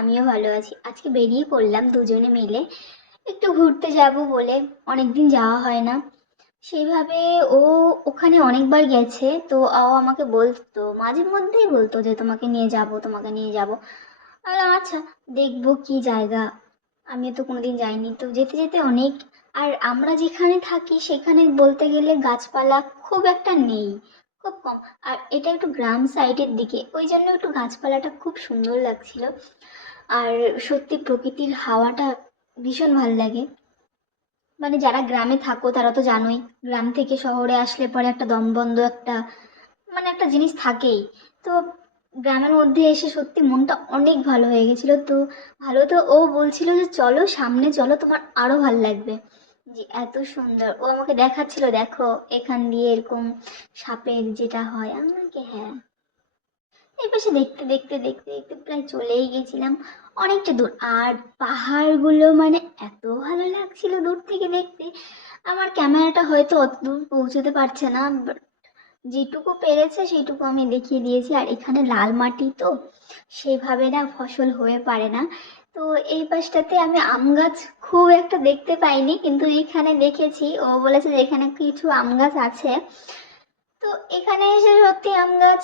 আমিও ভালো আছি। আজকে বেরিয়ে পড়লাম দুজনে মিলে একটু ঘুরতে যাব বলে। অনেকদিন যাওয়া হয় না সেইভাবে। ও ওখানে অনেকবার গেছে, তো ও আমাকে বলতো, মাঝে মধ্যেই বলতো যে তোমাকে নিয়ে যাব, তোমাকে নিয়ে যাব। বললাম আচ্ছা, দেখবো কি জায়গা। আমিও তো কোনোদিন যাইনি, তো যেতে যেতে অনেক। আর আমরা যেখানে থাকি সেখানে বলতে গেলে গাছপালা খুব একটা নেই, খুব কম। আর এটা একটু গ্রাম সাইডের দিকে, ওই জন্য একটু গাছপালাটা খুব সুন্দর লাগছিল। আর সত্যি প্রকৃতির হাওয়াটা ভীষণ ভাল লাগে। মানে যারা গ্রামে থাকো তারা তো জানোই, গ্রাম থেকে শহরে আসলে পরে একটা দমবন্ধ একটা, মানে একটা জিনিস থাকেই। তো গ্রামের মধ্যে এসে সত্যি মনটা অনেক ভালো হয়ে গেছিল। তো ভালো, তো ও বলছিল যে চলো সামনে চলো, তোমার আরো ভালো লাগবে। যে এত সুন্দর ও আমাকে দেখাচ্ছিল, দেখো এখান দিয়ে এরকম সাপের যেটা হয়। আমাকে হ্যাঁ, এই পাশে দেখতে দেখতে দেখতে দেখতে প্রায় চলেই গেছিলাম অনেকটা দূর। আর পাহাড়গুলো মানে এত ভালো লাগছিল দূর থেকে দেখতে। আমার ক্যামেরাটা হয়তো অত দূর পৌঁছতে পারছে না, যেটুকু পেরেছে সেইটুকু আমি দেখিয়ে দিয়েছি। আর এখানে লাল মাটি তো সেভাবে না ফসল হয়ে পারে না। তো এই পাশটাতে আমি আম গাছ খুব একটা দেখতে পাইনি, কিন্তু এখানে দেখেছি। ও বলেছে যে এখানে কিছু আম গাছ আছে। তো এখানে এসে সত্যি আম গাছ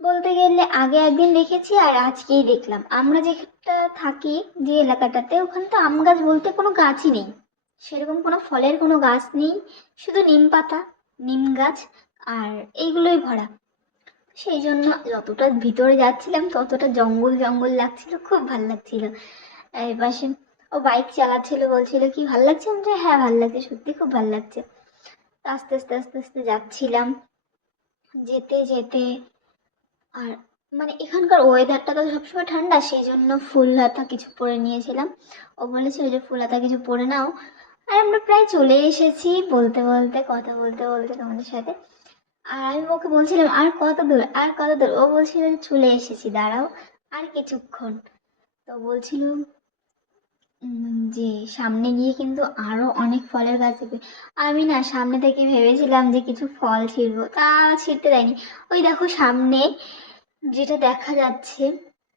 বলতে গেলে আগে একদিন দেখেছি আর আজকেই দেখলাম। আমরা যেটা থাকি, যে এলাকাটাতে, ওখানে তো আম গাছ বলতে কোনো গাছই নেই, সেরকম কোনো ফলের কোনো গাছ নেই। শুধু নিম পাতা, নিম গাছ, আর এইগুলোই ভরা। সেই জন্য যতটা ভিতরে যাচ্ছিলাম ততটা জঙ্গল জঙ্গল লাগছিল, খুব ভাল লাগছিল। এই পাশে ও বাইক চালাচ্ছিল, বলছিল কি ভাল লাগছে, আমি বলছি, হ্যাঁ ভাল লাগছে, সত্যি খুব ভাল লাগছে। আস্তে আস্তে আস্তে আস্তে যাচ্ছিলাম, যেতে যেতে। আর মানে এখানকার ওয়েদারটা তো সবসময় ঠান্ডা, সেই জন্য ফুল হাতা কিছু পরে নিয়েছিলাম। ও বলেছিল যে ফুল হাতা কিছু পরে নাও। আর আমরা প্রায় চলে এসেছি, বলতে বলতে কথা বলতে বলতে তোমাদের সাথে। আর আমি ওকে বলছিলাম আর কত দূর, আর কত দূর। ও বলছিল যে চলে এসেছি, দাঁড়াও আর কিছুক্ষণ। তো বলছিল যে সামনে গিয়ে কিন্তু আরো অনেক ফলের গাছ দেখবে। আমি না সামনে থেকে ভেবেছিলাম যে কিছু ফল ছিঁড়বো, তা ছিঁড়তে দেয়নি। ওই দেখো সামনে যেটা দেখা যাচ্ছে,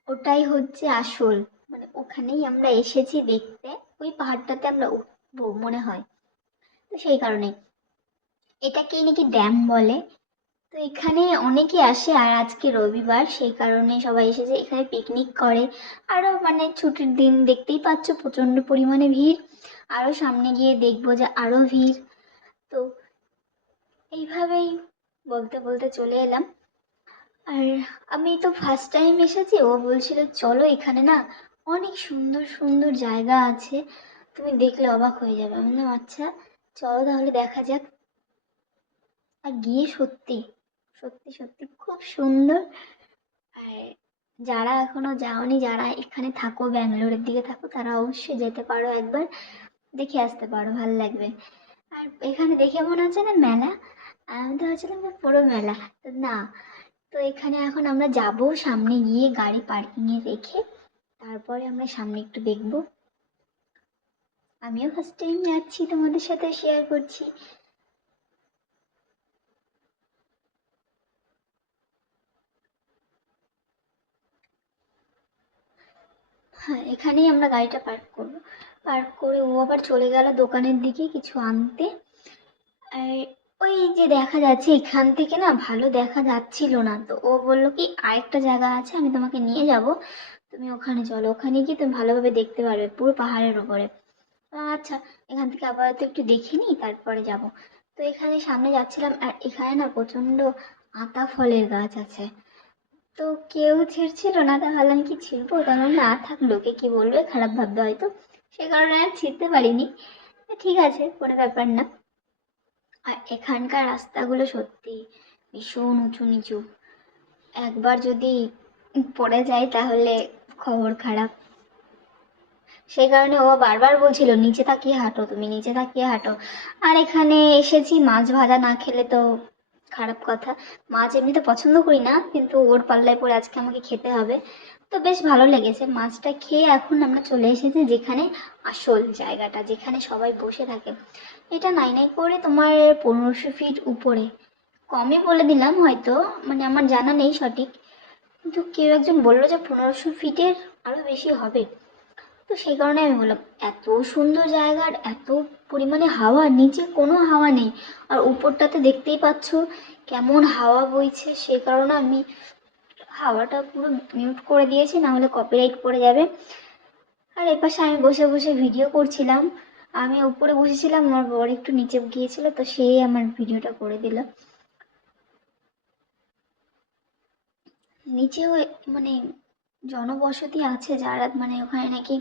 ওটাই হচ্ছে আসল, মানে ওখানেই আমরা এসেছি দেখতে। ওই পাহাড়টাতে আমরা উঠবো মনে হয়, তো সেই কারণে এটাকেই নাকি ড্যাম বলে। তো এখানে অনেকে আসে, আর আজকে রবিবার সেই কারণে সবাই এসেছে এখানে পিকনিক করে। আরো মানে ছুটির দিন, দেখতেই পাচ্ছ প্রচন্ড পরিমাণে ভিড়। আরো সামনে গিয়ে দেখবো যে আরো ভিড়। তো এইভাবেই বলতে বলতে চলে এলাম। আর আমি তো ফার্স্ট টাইম এসেছি, ও বলছিল চলো এখানে না অনেক সুন্দর সুন্দর জায়গা আছে, তুমি দেখলে অবাক হয়ে যাবে। আমি বললাম আচ্ছা, চলো তাহলে দেখা যাক। আর গিয়ে সত্যি সত্যি সত্যি খুব সুন্দর। আর যারা এখনো যাওনি, যারা এখানে থাকো, ব্যাঙ্গালোরের দিকে থাকো, তারা অবশ্যই যেতে পারো একবার, দেখে আসতে পারো, ভালো লাগবে। আর এখানে দেখে মনে হচ্ছে না মেলা, আমি তো ভাবছিলাম যে পুরো মেলা, তো না। তো এখানে এখন আমরা যাব, সামনে গিয়ে গাড়ি পার্কিং এ রেখে তারপরে আমরা সামনে একটু দেখব। আমিও ফার্স্ট টাইম যাচ্ছি, তোমাদের সাথে শেয়ার করছি। হ্যাঁ, এখানেই আমরা গাড়িটা পার্ক করব। পার্ক করে ও আবার চলে গেল দোকানের দিকে কিছু আনতে। আর ওই যে দেখা যাচ্ছে এখান থেকে না ভালো দেখা যাচ্ছিল না, তো ও বলল কি আরেকটা জায়গা আছে, আমি তোমাকে নিয়ে যাব, তুমি ওখানে চলো, ওখানে গিয়ে তুমি ভালোভাবে দেখতে পারবে পুরো পাহাড়ের উপরে। আচ্ছা, এখান থেকে আপাতত একটু দেখে নিই তারপরে যাব। তো এখানে সামনে যাচ্ছিলাম, আর এখানে না প্রচন্ড আতা ফলের গাছ আছে। তো কেউ ছিঁড়ছিল না, তা ভাবলাম কি ছিঁড়বো, কারণ না থাক লোকে কি বলবে, খারাপ ভাববে হয়তো, সে কারণে আর ছিঁড়তে পারিনি। ঠিক আছে, কোনো ব্যাপার না। আর এখানকার রাস্তাগুলো সত্যি ভীষণ উঁচু নিচু, একবার যদি পড়ে যায় তাহলে খবর খারাপ। সেই কারণে ও বারবার বলছিল নিচে তাকিয়ে হাঁটো, তুমি নিচে তাকিয়ে হাঁটো। আর এখানে এসেছি, মাছ ভাজা না খেলে তো খারাপ কথা। মাছ এমনিতে পছন্দ করি না, কিন্তু ওর পাল্লায় পড়ে আজকে আমাকে খেতে হবে। তো বেশ ভালো লেগেছে মাছটা খেয়ে। এখন আমরা চলে এসেছি যেখানে আসল জায়গাটা, যেখানে সবাই বসে থাকে। এটা নাই নাই করে তোমার 1500 ফিট উপরে, কমই বলে দিলাম হয়তো, মানে আমার জানা নেই সঠিক, কিন্তু কেউ একজন বললো যে 1500 ফিটের আরও বেশি হবে। তো সেই কারণে আমি বললাম, এত সুন্দর জায়গার এত পরিমাণে হাওয়া, নিচে কোনো হাওয়া নেই, আর উপরটাতে দেখতেই পাচ্ছ কেমন হাওয়া বইছে। সেই কারণে আমি হাওয়াটা পুরো মিউট করে দিয়েছি, না হলে কপিরাইট পড়ে যাবে। আর এপাশে আমি বসে বসে ভিডিও করছিলাম। আমি উপরে বসেছিলাম, আমার বর একটু নিচে গিয়েছিল, তো সেই আমার ভিডিওটা করে দিল। নিচেও মানে জনবসতি আছে যারা, মানে ওখানে নাকি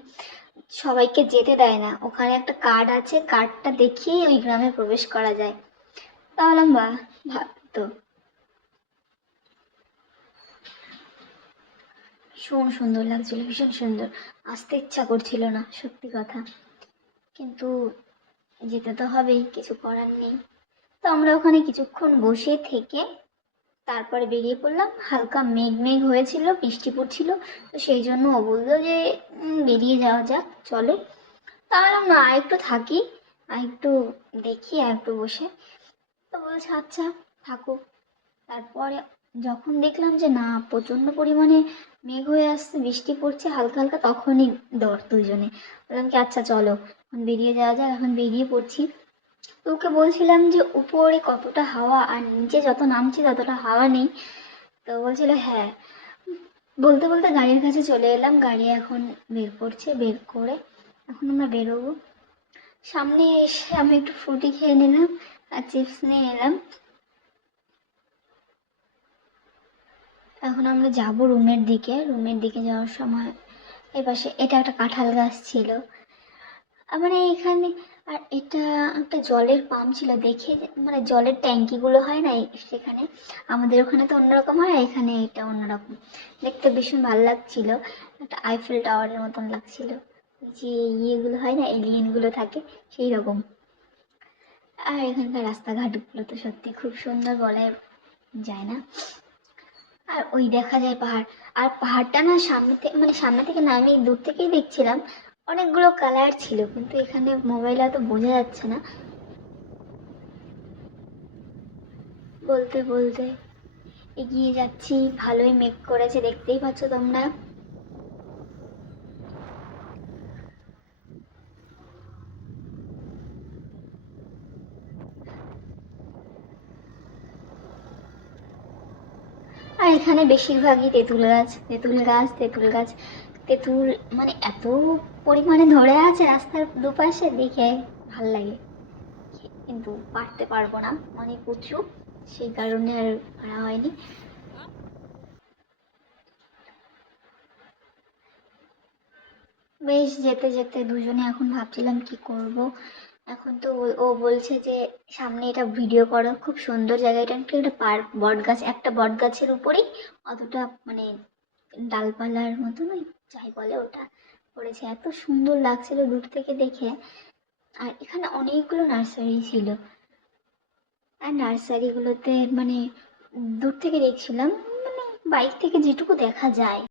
সবাইকে যেতে দেয় না, ওখানে একটা কার্ড আছে, কার্ডটা দেখিয়েই ওই গ্রামে প্রবেশ করা যায়। তাহলে বাহ, ভালো তো। ভীষণ সুন্দর লাগছিল, ভীষণ সুন্দর। আসতে ইচ্ছা করছিল না, সত্যি কথা, কিন্তু যেতে তো হবেই, কিছু করার নেই। তো আমরা ওখানে কিছুক্ষণ বসে থেকে তারপরে বেরিয়ে পড়লাম। হালকা মেঘ মেঘ হয়েছিল, বৃষ্টি পড়ছিল, তো সেই জন্য ও বললো যে বেরিয়ে যাওয়া যাক, চলো। তাহলে না, আর একটু থাকি, আর একটু দেখি, আর একটু বসে। তো বলছে আচ্ছা, থাকো। তারপরে যখন দেখলাম যে না, প্রচণ্ড পরিমাণে মেঘ হয়ে আসছে, বৃষ্টি পড়ছে হালকা হালকা, তখনই দুজনে বললাম কি আচ্ছা চলো এখন বেরিয়ে যাওয়া যাক। এখন বেরিয়ে পড়ছি। তো ওকে বলছিলাম যে উপরে কতটা হাওয়া, আর নিচে যত নামছি ততটা হাওয়া নেই। তো বলছিল হ্যাঁ। বলতে বলতে গাড়ির কাছে চলে এলাম, গাড়ি এখন বের করছে, বের করে এখন আমরা বেরোবো। সামনে এসে আমি একটু ফ্রুটি খেয়ে নিলাম আর চিপস নিয়ে নিলাম। এখন আমরা যাব রুমের দিকে। রুমের দিকে যাওয়ার সময় এপাশে এটা একটা কাঁঠাল গাছ ছিল, মানে এখানে। আর এটা একটা জলের পাম্প ছিল, দেখে মানে জলের ট্যাঙ্কিগুলো হয় না সেখানে, আমাদের ওখানে তো অন্যরকম হয়, এখানে এটা অন্যরকম। দেখতে ভীষণ ভালো লাগছিল, একটা আইফেল টাওয়ারের মতন লাগছিল, যে ইয়েগুলো হয় না, এলিয়েনগুলো থাকে সেই রকম। আর এখানকার রাস্তাঘাটগুলো তো সত্যি খুব সুন্দর, বলাই যায় না। আর ওই দেখা যায় পাহাড়। আর পাহাড়টা না সামনে থেকে, মানে সামনে থেকে না, আমি দূর থেকেই দেখছিলাম, অনেকগুলো কালার ছিল, কিন্তু এখানে মোবাইলে অত বোঝা যাচ্ছে না। বলতে বলতে এগিয়ে যাচ্ছি, ভালোই মেঘ করেছে, দেখতেই পাচ্ছ তোমরা। আর এখানে বেশিরভাগই তেঁতুল গাছ, তেঁতুল গাছ, তেঁতুল গাছ, তেঁতুল, মানে এত পরিমাণে ধরে আছে রাস্তার দুপাশে, দেখে ভাল লাগে। কিন্তু পারতে পারবো না, অনেক উঁচু, সেই কারণে আর পারা হয়নি। বেশ যেতে যেতে দুজনে এখন ভাবছিলাম কি করব। এখন তো ও বলছে যে সামনে এটা ভিডিও করো, খুব সুন্দর জায়গা, এটা একটা পার্ক, বট গাছ, একটা বট গাছের উপরেই অতটা মানে ডালপালার মতো নয়, যাই বলে ওটা করেছে, এত সুন্দর লাগছিল দূর থেকে দেখে। আর এখানে অনেকগুলো নার্সারি ছিল, আর নার্সারিগুলোতে মানে দূর থেকে দেখছিলাম, মানে বাইক থেকে যেটুকু দেখা যায়